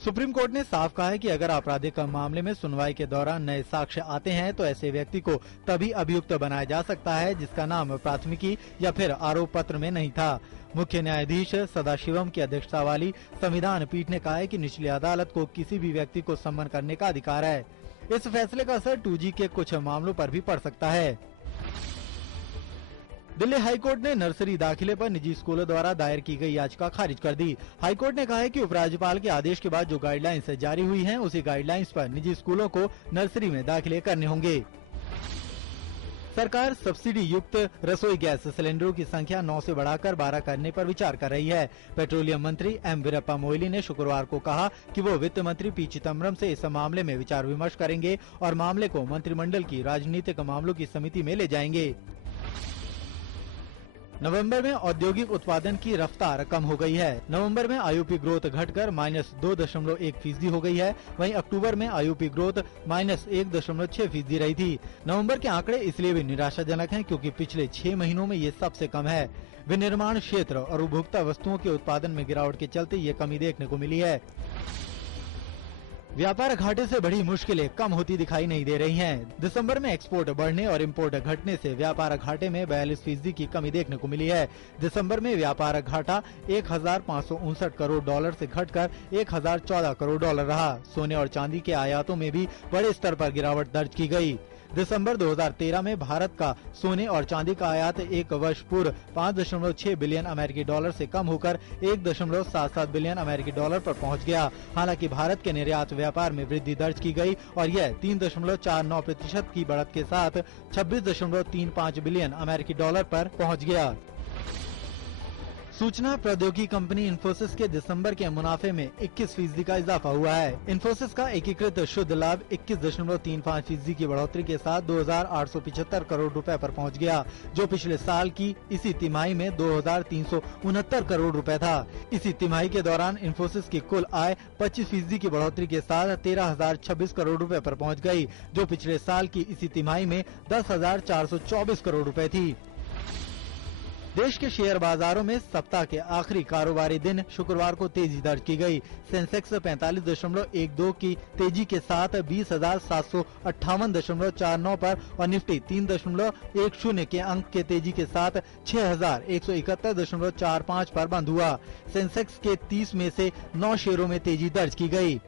Supreme court ने साफ कहा है कि अगर आपराधिक मामले में सुनवाई के दौरान नए साक्ष्य आते हैं तो ऐसे व्यक्ति को तभी अभियुक्त बनाया जा सकता है जिसका नाम प्राथमिकी या फिर आरोप पत्र में नहीं था। मुख्य न्यायाधीश सदाशिवम की अध्यक्षता वाली संविधान पीठ ने कहा है कि निचली अदालत को किसी भी व्यक्ति को सम्मन करने का अधिकार है। इस फैसले का असर 2G के कुछ मामलों पर भी पड़ सकता है। दिल्ली हाईकोर्ट ने नर्सरी दाखिले पर निजी स्कूलों द्वारा दायर की गई याचिका खारिज कर दी। हाईकोर्ट ने कहा है कि उपराज्यपाल के आदेश के बाद जो गाइडलाइंस जारी हुई हैं, उसी गाइडलाइंस पर निजी स्कूलों को नर्सरी में दाखिले करने होंगे। सरकार सब्सिडी युक्त रसोई गैस सिलेंडरों की संख्या 9 से बढ़ाकर 12 करने पर विचार कर रही है। पेट्रोलियम मंत्री एम वीरप्पा मोइली ने शुक्रवार को कहा कि वो वित्त मंत्री पी चिदम्बरम से इस मामले में विचार विमर्श करेंगे और मामले को मंत्रिमंडल की राजनीतिक मामलों की समिति में ले जाएंगे। नवंबर में औद्योगिक उत्पादन की रफ्तार कम हो गई है। नवंबर में आईओपी ग्रोथ घटकर -2.1% हो गई है। वहीं अक्टूबर में आईओपी ग्रोथ -1.6% रही थी। नवंबर के आंकड़े इसलिए भी निराशाजनक हैं क्योंकि पिछले 6 महीनों में ये सबसे कम है। विनिर्माण क्षेत्र और उपभोक्ता वस्तुओं के उत्पादन में गिरावट के चलते ये कमी देखने को मिली है। व्यापार घाटे से बड़ी मुश्किलें कम होती दिखाई नहीं दे रही हैं। दिसंबर में एक्सपोर्ट बढ़ने और इंपोर्ट घटने से व्यापार घाटे में 42% की कमी देखने को मिली है। दिसंबर में व्यापार घाटा $1,559 करोड़ से घटकर $1,014 करोड़ रहा। सोने और चांदी के आयातों में भी बड़े स्तर पर गिरावट दर्ज की गई। दिसंबर 2013 में भारत का सोने और चांदी का आयात एक वर्ष पूर्व $5.6 बिलियन अमेरिकी डॉलर से कम होकर $1.77 बिलियन अमेरिकी डॉलर पर पहुंच गया। हालांकि भारत के निर्यात व्यापार में वृद्धि दर्ज की गई और यह 3.49% की बढ़त के साथ 26.35 बिलियन अमेरिकी डॉलर पर पहुंच गया। सूचना प्रौद्योगिकी कंपनी इन्फोसिस के दिसंबर के मुनाफे में 21% का इजाफा हुआ है। इन्फोसिस का एकीकृत शुद्ध लाभ 21.35% की बढ़ोतरी के साथ 2,875 करोड़ रुपए पर पहुंच गया, जो पिछले साल की इसी तिमाही में 2,369 करोड़ रुपए था। इसी तिमाही के दौरान इन्फोसिस की कुल आय 25% की बढ़ोतरी के साथ 13,026 करोड़ रुपए पर पहुंच गई, जो पिछले साल की इसी तिमाही में 10,424 करोड़ रुपए थी। देश के शेयर बाजारों में सप्ताह के आखिरी कारोबारी दिन शुक्रवार को तेजी दर्ज की गई। सेंसेक्स 45.12 की तेजी के साथ 20,758.49 पर और निफ्टी 3.10 के अंक के तेजी के साथ 6,171.45 पर बंद हुआ। सेंसेक्स के 30 में से 9 शेयरों में तेजी दर्ज की गई।